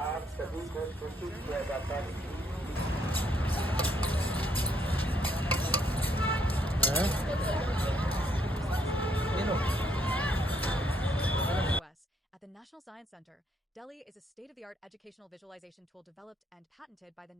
आप सभी को सूचित किया जाता है। At the National Science Center, Delhi is a state-of-the-art educational visualization tool developed and patented by the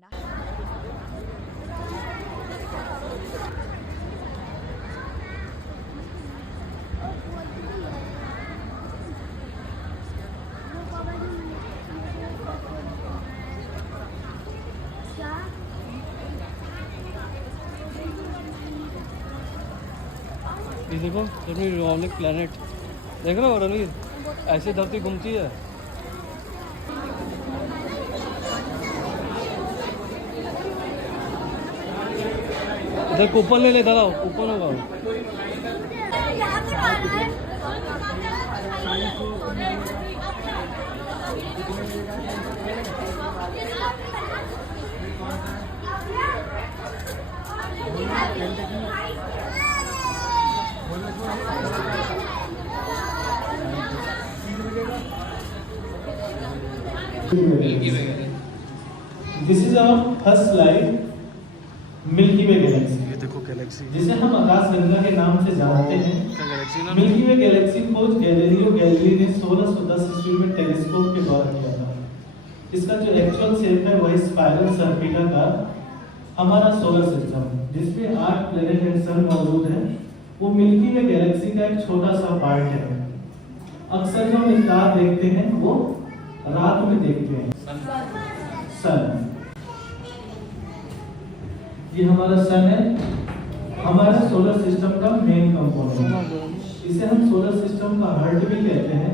ये देखो रणवीर प्लेनेट देख रहे हो रणवीर, ऐसे धरती घूमती है। इधर कूपन ले ले, इधर आओ, कूपन होगा। This is our first slide, milky way Galaxy. ये देखो गैलेक्सी, जिसे हम आकाश गंगा के नाम से जानते हैं। मिल्की वे गैलेक्सी खोज गैलीलियो गैलीली ने 1610 ईस्वी में टेलीस्कोप के द्वारा किया था। इसका जो एक्चुअल शेप है वह स्पाइरल सर्पिला का हमारा सोलर सिस्टम, जिसमें 8 प्लैनेट एंड सन मौजूद है, वो मिल्की वे गैलेक्सी का एक छोटा सा पार्ट है। अक्सर जो हम स्टार देखते हैं वो रात में देखते हैं। सन, ये हमारा सन है, हमारा सोलर सिस्टम का मेन कंपोनेंट। इसे हम सोलर सिस्टम का हार्ट भी कहते हैं।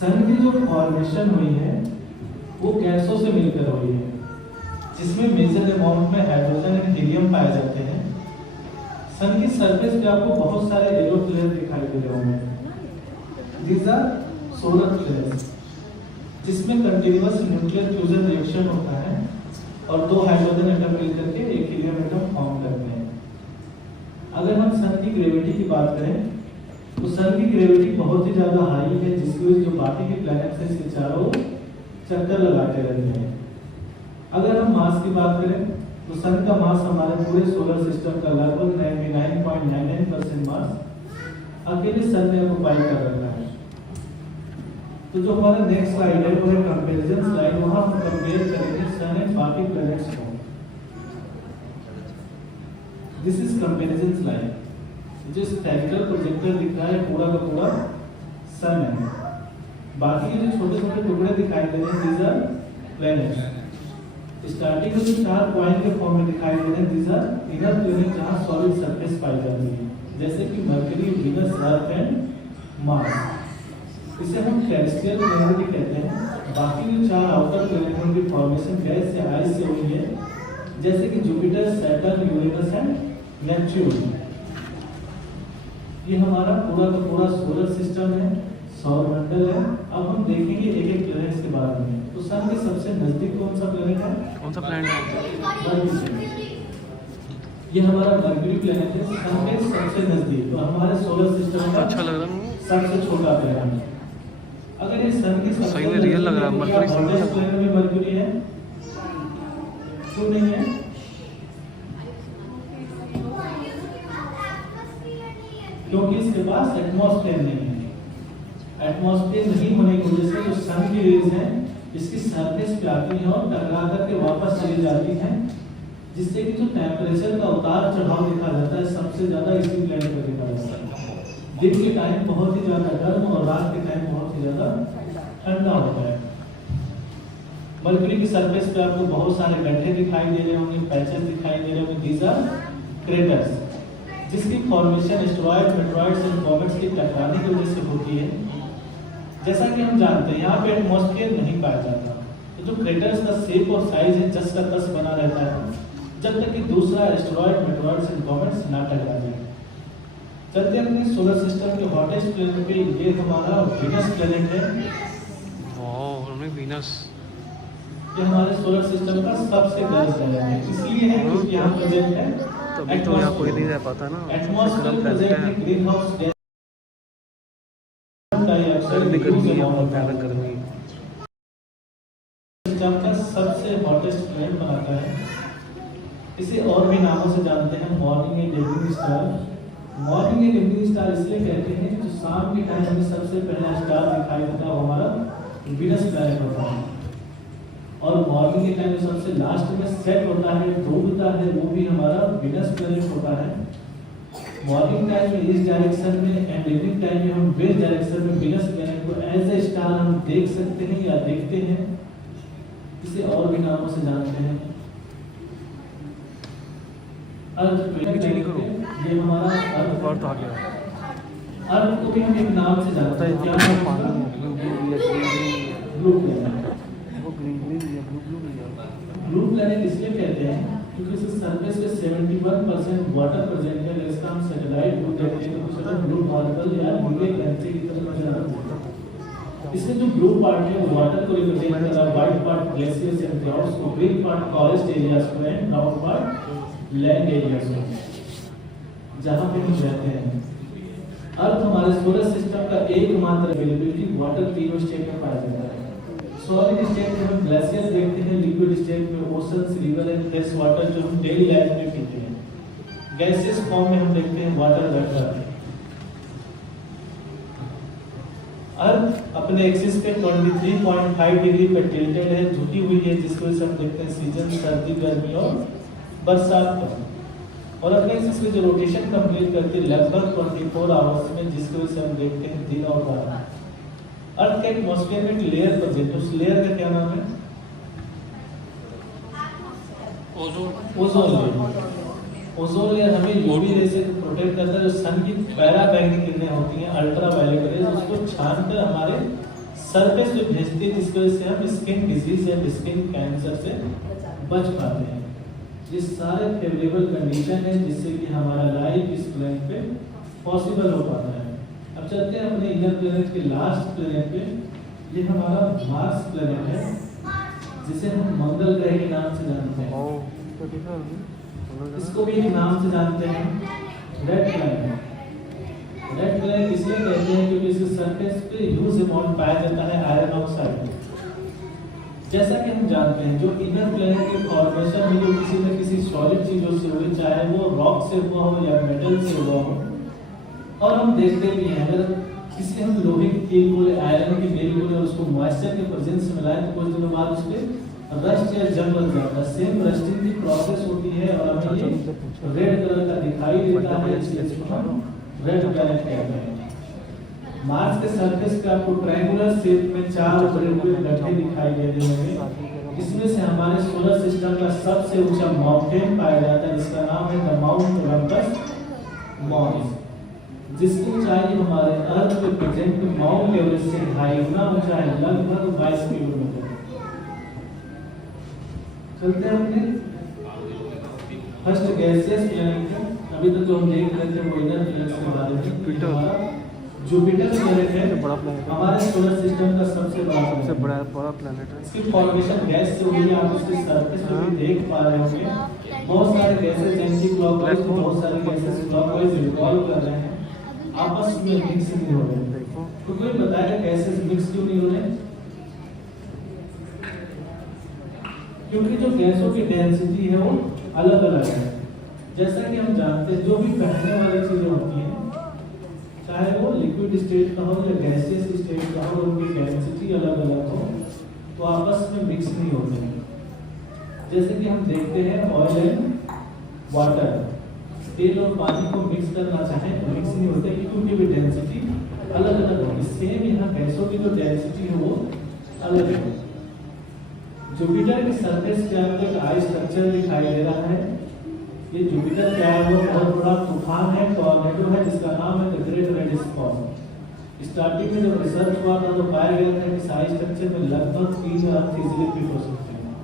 सन की जो फॉर्मेशन हुई है वो गैसों से मिलकर हुई है, जिसमें मेजर अमाउंट में हाइड्रोजन एंड हीलियम पाए जाते हैं। सन की सरफेस पे आपको बहुत सारे येलो फ्लेयर दिखाई दे रहे होंगे। दीज आर सोलर फ्लेयर्स, जिसमें कंटीन्यूअस न्यूक्लियर फ्यूजन रिएक्शन होता है और 2 हाइड्रोजन एटम मिलकर के एक हीलियम एटम फॉर्म करते हैं। अगर हम सन की ग्रेविटी की बात करें तो सन की ग्रेविटी बहुत ही ज्यादा हाई है, जिसकी वजह से जो बाकी के प्लैनेट्स हैं इसके चारों चक्कर लगाते रहते हैं। अगर हम मास की बात करें तो सन का मास हमारे पूरे सोलर सिस्टम का लगभग 99.99% मास अकेले सन ने ऑक्युपाई कर रखा है। तो जो हमारा नेक्स्ट स्लाइड है वो है कंपैरिजन स्लाइड। वहां हम कंपेयर करेंगे सन एंड बाकी प्लैनेट्स को। This is comparison slide. जो स्पेक्ट्रल प्रोजेक्टर दिख रहा है पूरा का पूरा सन है, बाकी जो छोटे छोटे टुकड़े दिखाई दे रहे हैं दीज आर प्लैनेट्स। स्टार्टिंग में जो 4 पॉइंट के फॉर्म में दिखाई दे रहे हैं दीज आर इनर प्लैनेट, जहां सॉलिड सरफेस पाई जाती है, जैसे कि mercury, Venus, earth and Mars. इसे हम टेरेस्ट्रियल प्लैनेट भी कहते हैं। बाकी जो 4 आउटर प्लैनेटों की फॉर्मेशन गैस या आइस से हुई है, जैसे कि Jupiter, Saturn, Uranus and Neptune. ये हमारा पूरा का पूरा सोलर सिस्टम है, सौर मंडल है। अब हम देखेंगे एक एक प्लैनेट्स के बारे में। तो सन के सबसे नजदीक कौन सा प्लैनेट है? कौन सा प्लैनेट है? मरकरी। ये हमारा मरकरी प्लैनेट है, सन के सबसे नजदीक। तो हमारे सोलर सिस्टम का अच्छा लग रहा है, सबसे छोटा प्लैनेट। अगर ये सन की सबसे सही में रियल लग रहा है, मरकरी प्लैनेट में मरकरी है, क्यों नहीं है? क्योंकि इसके पास एटमॉस्फेयर नहीं है। एटमॉस्फेयर नहीं होने की वजह से जो सन की रेज है इसकी सरफेस पे आती है और टकरा करके वापस चली जाती है, जिससे कि जो टेम्परेचर का उतार चढ़ाव देखा जाता है सबसे ज्यादा इसी प्लैनेट पर देखा जाता है। दिन के टाइम बहुत ही ज्यादा गर्म और रात के टाइम बहुत ही ज्यादा ठंडा होता है। मरकरी की सरफेस पे आपको बहुत सारे गड्ढे दिखाई दे रहे होंगे, पैचेस दिखाई दे रहे होंगे, दीज आर क्रेटर्स, जिसकी formation asteroid, meteoroids and comets के टकराने की वजह से होती है। जैसा कि हम जानते हैं यहाँ पे एटमॉस्फेयर नहीं पाया जाता, तो जो क्रेटर्स का शेप और साइज है जस का तस बना रहता है, जब तक कि दूसरा एस्टेरॉयड, मेटेरॉइड्स एंड कॉमेट्स ना टकरा जाए। चलते अपने सोलर सिस्टम के हॉटेस्ट प्लैनेट पे, ये हमारा वीनस प्लैनेट है। वाह, वीनस ये हमारे सोलर सिस्टम का सबसे गर्म प्लैनेट है, इसलिए है क्योंकि यहाँ प्रेजेंट है तभी तो यहाँ कोई नहीं रह पाता ना। एटमॉस्फेयर प्रेजेंट है ग्रीन हाउस गैस डाइऑक्साइड गर्मी गर्मी सिस्टम का सबसे हॉटेस्ट प्लैनेट बनाता है। इसे और भी नामों से जानते हैं, morning and evening star. Morning and evening star इसलिए कहते हैं जो शाम के टाइम हमें सबसे पहला स्टार दिखाई देता है वो हमारा वीनस प्लैनेट होता है, और मॉर्निंग के टाइम सबसे लास्ट में सेट होता है, डूबता है, वो भी हमारा वीनस प्लैनेट होता है। मॉर्निंग टाइम में इस डायरेक्शन में एंड इवनिंग टाइम में हम वेस्ट डायरेक्शन में वीनस प्लैनेट को एज ए स्टार हम देख सकते हैं या देखते हैं। इसे और भी नामों से जानते हैं। अर्थ ये हमारा अर्थ आ गया। अर्थ को भी हम एक नाम से जानते हैं, क्या नाम है? Blue planet. ब्लू प्लैनेट इसलिए कहते हैं क्योंकि इसके सरफेस पे 71% वाटर प्रेजेंट है। इसका हम सैटेलाइट ब्लू कहते हैं, दूसरा ब्लू मार्बल या नीले ग्लेंसी की तरह नजर आता है। इसमें जो ब्लू पार्ट है वो वाटर को रिप्रेजेंट कर रहा है, white part glaciers and clouds को, ग्रीन पार्ट फॉरेस्ट एरियाज को and brown part land areas को, जहां पे हम रहते हैं। अर्थ हमारे सोलर सिस्टम का एकमात्र अवेलेबिलिटी वाटर तीनों स्टेट में पाया जाता है। सॉलिड स्टेट में हम ग्लेशियर्स देखते हैं, लिक्विड स्टेट में oceans, river and fresh water जो हम डेली लाइफ में पीते हैं। गैसेस फॉर्म में हम देखते हैं वाटर वेपर। अर्थ अपने एक्सिस पे 23.5 डिग्री पे टिल्टेड है, झुकी हुई है, जिसकी वजह से हम देखते हैं सीजन, सर्दी, गर्मी और बरसात का। और अपने एक्सिस पे जो रोटेशन कंप्लीट करती है लगभग 24 आवर्स में, जिसकी वजह से हम देखते हैं दिन और रात। अर्थ के एटमॉस्फेयर में एक लेयर प्रेजेंट है, उस लेयर का क्या नाम है? Ozone layer. ओजोन लेयर हमें यूवी रे से प्रोटेक्ट करता है। जो सन की पैराबैंगनी किरणें होती हैं, अल्ट्रावायलेट रेज, उसको छानकर हमारे सरफेस पे भेजती है, जिसकी वजह से हम स्किन डिजीज या स्किन कैंसर से बच पाते हैं। ये सारे फेवरेबल कंडीशन है जिससे कि हमारा लाइफ इस प्लैनेट पे पॉसिबल हो पाता है। अब चलते हैं अपने इनर प्लैनेट के लास्ट प्लैनेट पे। ये हमारा मार्स प्लैनेट है, जिसे हम मंगल ग्रह के नाम से जानते हैं। इसको भी एक नाम से जानते हैं, रेड प्लैनेट। रेड प्लैनेट इसलिए कहते हैं क्योंकि इसके सरफेस पे ह्यूज अमाउंट पाया जाता है आयरन ऑक्साइड। जैसा कि हम जानते हैं जो इनर प्लैनेट के फॉर्मेशन में जो किसी न किसी सॉलिड चीजों से हुए, चाहे वो रॉक से हुआ हो या मेटल से हुआ हो, और हम देखते भी हैं अगर किसी हम लोहे की कील बोले, आयरन की बेल बोले और उसको मॉइस्चर के प्रेजेंस में मिलाएं तो कुछ दिनों बाद उसपे रस्ट या जंग लग जाता है। सेम रस्टिंग की प्रोसेस होती है और हमें ये रेड कलर का दिखाई देता है, इसलिए इसको हम रेड प्लैनेट कहते हैं। मार्स के सरफेस पे आपको ट्रायंगुलर शेप में 4 बड़े-बड़े गड्ढे दिखाई दे रहे होंगे। इसमें से हमारे सोलर सिस्टम का सबसे ऊंचा माउंटेन पाया जाता है, जिसका नाम है द माउंट ओलंपस मॉरिस, जिसकी ऊंचाई हमारे अर्थ पे प्रेजेंट माउंट एवरेस्ट से 2.5 गुना ऊंचा है, लगभग 22 किलोमीटर। चलते हैं अपने फर्स्ट गैसियस प्लैनेट। अभी तक जो हम देख रहे थे वो इनर प्लैनेट के बारे में। जुपिटर प्लैनेट है हमारे सोलर सिस्टम का सबसे बड़ा प्लैनेट है। इसकी फॉर्मेशन गैस से हुई है, आप उसके सरफेस पे भी देख पा रहे होंगे। बहुत सारे गैसेस एंटी क्लॉकवाइज, बहुत सारे गैसेस क्लॉकवाइज रिवॉल्व कर रहे हैं, आपस में मिक्स नहीं हो रहे। तो कोई बताएगा गैसेस मिक्स क्यों नहीं हो रहे? क्योंकि जो गैसों की डेंसिटी है वो अलग अलग है। जैसा कि हम जानते हैं जो भी पहले वाली चीजें होती हैं, चाहे वो लिक्विड स्टेट का हो या गैसियस स्टेट का हो, उनकी डेंसिटी अलग अलग हो तो आपस में मिक्स नहीं होते हैं। जैसे कि हम देखते हैं ऑयल एंड वाटर, तेल और पानी को मिक्स करना चाहें तो मिक्स नहीं होते क्योंकि उनकी भी डेंसिटी अलग अलग होगी। सेम यहाँ गैसों की जो डेंसिटी है वो अलग है। जुपिटर के सरफेस पे आपको एक आई स्ट्रक्चर दिखाई दे रहा है। ये जुपिटर क्या है? वो बहुत बड़ा तूफान है, टॉर्नेडो है, जिसका नाम है the great red spot. Starting में जब रिसर्च हुआ था तो पाया गया था कि साइज स्ट्रक्चर में लगभग 3 अर्थ इजीली फिट हो सकते हैं,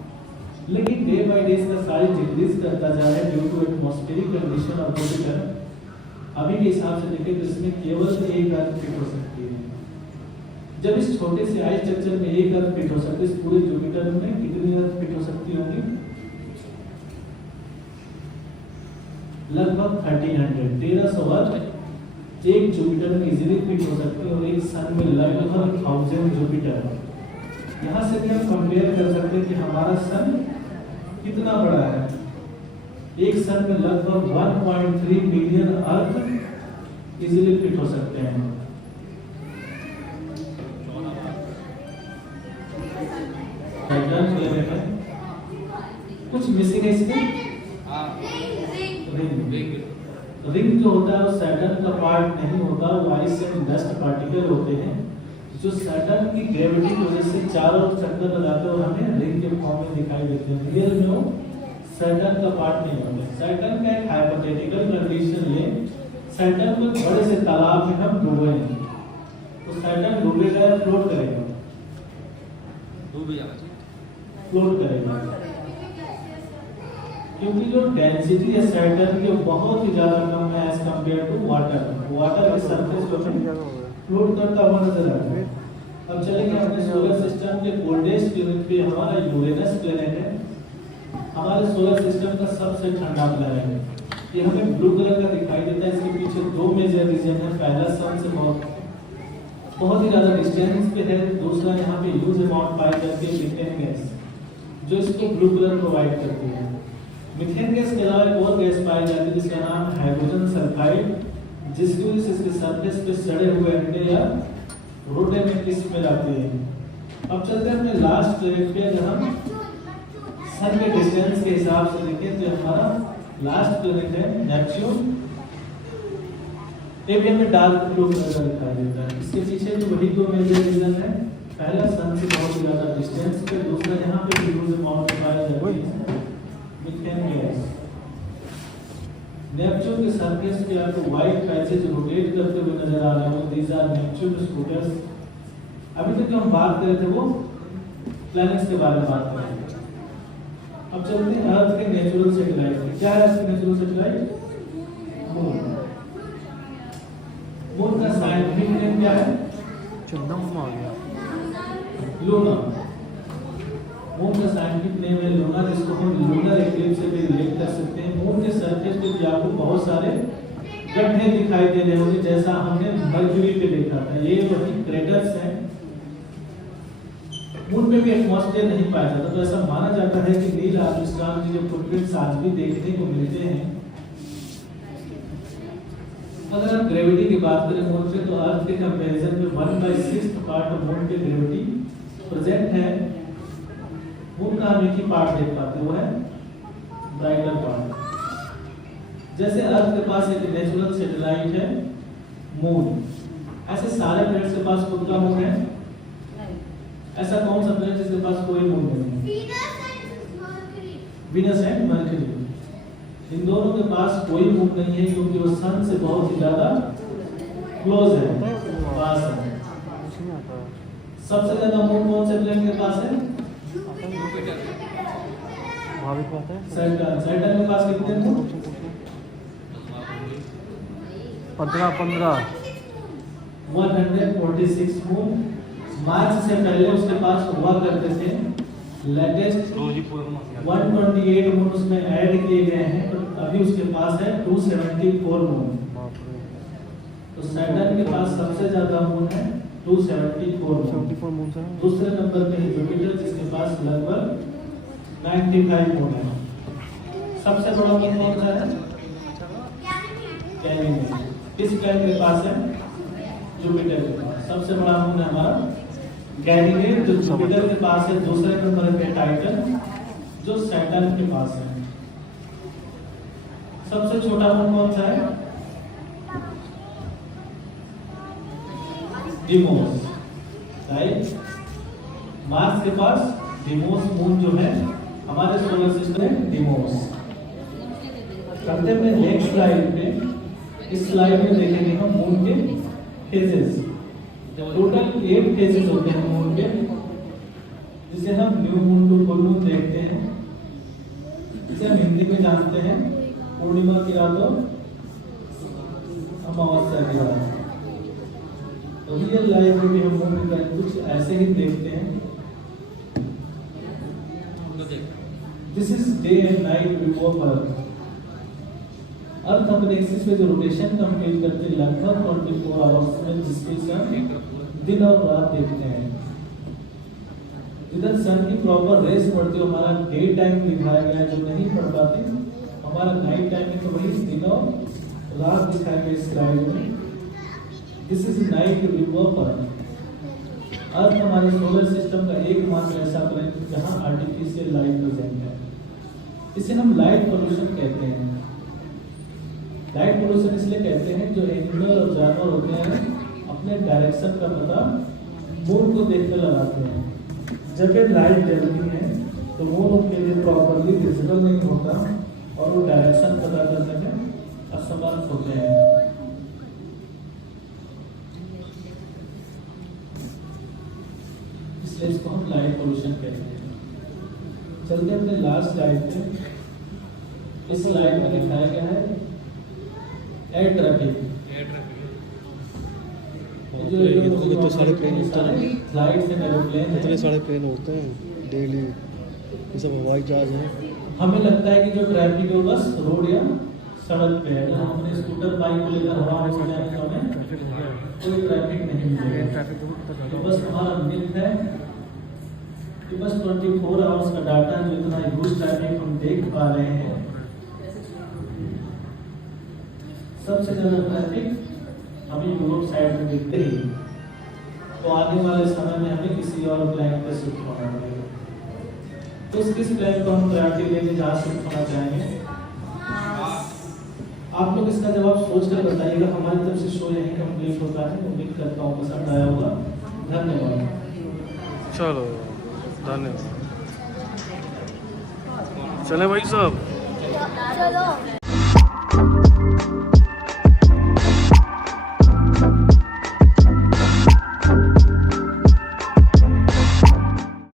लेकिन डे बाय डे इसका साइज डिक्रीज करता जा रहा है due to atmospheric condition of Jupiter. अभी के हिसाब से देखें तो इसमें केवल 1 अर्थ फिट हो सकती है। जब इस छोटे से आई स्ट्रक्चर में 1 अर्थ फिट हो सकती है, इस पूरे जुपिटर में कितनी अर्थ फिट हो सकती होंगी? लगभग 1300 अर्थ एक जुपिटर में इजीली फिट हो सकती है और एक सन में लगभग 1000 जुपिटर। यहाँ से भी हम कंपेयर कर सकते हैं कि हमारा सन कितना बड़ा है। एक सन में लगभग 1.3 बिलियन अर्थ इजीली फिट हो सकते हैं। कुछ मिसिंग है इसमें। रिंग जो होता है वो सैटर्न का पार्ट नहीं होता, वो आइस एंड डस्ट पार्टिकल होते हैं जो सैटर्न की ग्रेविटी की वजह से चारों ओर चक्कर लगाते हैं और हमें रिंग के फॉर्म में दिखाई देते हैं। रियल में वो सैटर्न का पार्ट नहीं होता। सैटर्न का एक हाइपोथेटिकल कंडीशन ले, सैटर्न को बड़े से तालाब में हम डूबे तो सैटर्न डूबेगा या फ्लोट करेगा? फ्लोट करेगा, क्योंकि जो डेंसिटी है सैटर्न की बहुत ही ज्यादा कम है as compare to water. Water के सरफेस पर फ्लोट करता हुआ नजर आता है। अब चलेंगे अपने सोलर सिस्टम के कोल्डेस्ट प्लैनेट पे, हमारा यूरेनस प्लैनेट है। हमारे सोलर सिस्टम का सबसे ठंडा प्लैनेट है। ये हमें ब्लू कलर का दिखाई देता है। इसके पीछे दो मेजर रीजन है। पहला सन से बहुत ही ज्यादा डिस्टेंस पे है। दूसरा यहाँ पे ह्यूज अमाउंट पाई जाती है मीथेन गैस, जो इसको ब्लू कलर प्रोवाइड करती है। मीथेन गैस के अलावा एक और गैस पाई जाती है जिसका नाम है हाइड्रोजन सल्फाइड, जिसकी वजह से इसके सरफेस पे सड़े हुए अंडे या रोटे में किस में जाती है। अब चलते हैं अपने लास्ट प्लैनेट पे। अगर हम सन के डिस्टेंस के हिसाब से देखें तो हमारा लास्ट प्लैनेट है नेपच्यून। ये भी हमें डार्क ब्लू कलर का दिखाई देता है। इसके पीछे भी वही दो मेजर रीजन है। पहला सन से बहुत ज्यादा डिस्टेंस पे, दूसरा यहाँ पे ह्यूज अमाउंट पाई जाती है मीथेन गैस। नेपच्यून के सरफेस पे आपको व्हाइट पैचेस रोटेट करते हुए नजर आ रहे हैं। These are Neptune scooters. अभी तक जो हम बात कर रहे थे वो प्लैनेट्स के बारे में बात कर रहे थे। अब चलते हैं अर्थ के नेचुरल सैटेलाइट। क्या है अर्थ के नेचुरल सैटेलाइट? मून। मून का साइंटिफिक नेम क्या है? लूना। मून का साइंटिफिक नेम है लूना, जिसको हम लूनर एक्लिप्स से भी रिलेट कर सकते हैं। मून के सरफेस पे भी आपको बहुत सारे गड्ढे दिखाई दे रहे होंगे, जैसा हमने मर्क्यूरी पे देखा था। ये वही क्रेटर्स हैं। मून पे भी एटमॉस्फेयर नहीं पाया जाता, तो ऐसा माना जाता है कि नील आर्मस्ट्रांग के जो फुटप्रिंट्स आज भी देखने को मिलते हैं। अगर आप ग्रेविटी की बात करें मून पे, तो अर्थ के कंपैरिजन में 1/6 पार्ट ऑफ मून पे ग्रेविटी प्रेजेंट है। मून का हम एक ही पार्ट देख पाते हैं, वो है ब्राइटर पार्ट। जैसे अर्थ के पास एक नेचुरल सैटेलाइट है मून, ऐसे सारे प्लैनेट्स के पास खुद का मून है। ऐसा कौन सा प्लैनेट जिसके पास कोई मून नहीं है? Venus and mercury. इन दोनों के पास कोई मून नहीं है, क्योंकि वो सन से बहुत ही ज्यादा क्लोज है, पास है। सबसे ज्यादा मून कौन से प्लैनेट के पास है? सैटर्न। सैटर्न के पास कितने मून? 15 146 मून। मार्च से पहले उसके पास हुआ करते थे। लेटेस्ट 128 मून उसमें ऐड किए गए हैं, तो अभी उसके पास है 274 मून। तो सैटर्न के पास सबसे ज्यादा मून है 274 मून। दूसरे नंबर पे है जुपिटर, जिसके पास लगभग 95 मून है। सबसे बड़ा मून कौन सा है? गैनीमेड। किस प्लैनेट के पास है? जुपिटर के पास। सबसे बड़ा मून है हमारा गैनीमेड, जो जुपिटर के पास है। दूसरे नंबर पे टाइटन, जो सैटर्न के पास है। सबसे छोटा मून कौन सा है? Deimos, right. मार्स के पास डिमोस मून जो है हमारे सोलर सिस्टम में डिमोस। करते हैं नेक्स्ट स्लाइड पे। इस स्लाइड में देखेंगे हम मून के फेजेस। टोटल 8 फेजेस होते हैं मून के, जिसे हम new moon to full moon देखते हैं। इसे हम हिंदी में जानते हैं पूर्णिमा की रातों, अमावस्या की रात। तो रियल लाइफ में भी हम मून का कुछ ऐसे ही देखते हैं। This is day and night before earth. Earth अपने एक्सिस पे जो रोटेशन कंप्लीट करते हैं लगभग 24 आवर्स में, जिसके साथ दिन और रात देखते हैं। इधर सन की प्रॉपर रेस पड़ती है, हमारा डे टाइम दिखाया गया है, जो नहीं पढ़ पाते हमारा नाइट टाइम में, तो वही दिनों रात दिखाया गया इस स्लाइड में। This is night view of earth. Earth हमारे सोलर सिस्टम का एकमात्र ऐसा प्लैनेट जहां आर्टिफिशियल लाइट प्रेजेंट है। इसे हम लाइट पोल्यूशन कहते हैं। लाइट पोल्यूशन इसलिए कहते हैं जो एनिमल और जानवर होते हैं अपने डायरेक्शन का पता मून को देखकर लगाते हैं। जब ये लाइट जलती है तो मून उनके लिए प्रॉपरली विजिबल नहीं होता और वो डायरेक्शन पता करने में असमर्थ होते हैं। इसलिए इसको हम लाइट पोल्यूशन कहते हैं। चलते अपने लास्ट स्लाइड पे। इस स्लाइड में दिखाया गया है एयर ट्रैफिक। कितने सारे प्लेन होते हैं, फ्लाइट्स एंड एरोप्लेन कितने सारे प्लेन होते हैं डेली, ये सब हवाई जहाज हैं। हमें लगता है कि जो ट्रैफिक है वो बस रोड या सड़क पे है। जब हम अपने स्कूटर बाइक को लेकर हवा में उड़ जाएंगे तो हमें कोई ट्रैफिक नहीं मिलेगा। तो बस हमारा मिथ है कि बस 24 आवर्स का डाटा जो इतना ह्यूज ट्रैफिक हम देख पा रहे हैं, सबसे ज्यादा ट्रैफिक हमें यूरोप साइड में दिखते ही, तो आने वाले समय में हमें किसी और प्लेन पे शिफ्ट होना पड़ेगा। तो किस प्लेन को हम प्रायोरिटी देंगे जहाँ शिफ्ट होना चाहेंगे? आप लोग इसका जवाब सोच कर बताइएगा। हमारी तरफ से शो यही कंप्लीट होता है। उम्मीद करता हूँ पसंद आया होगा। धन्यवाद। चलो धन्यवाद। चले भाई साहब। चलो।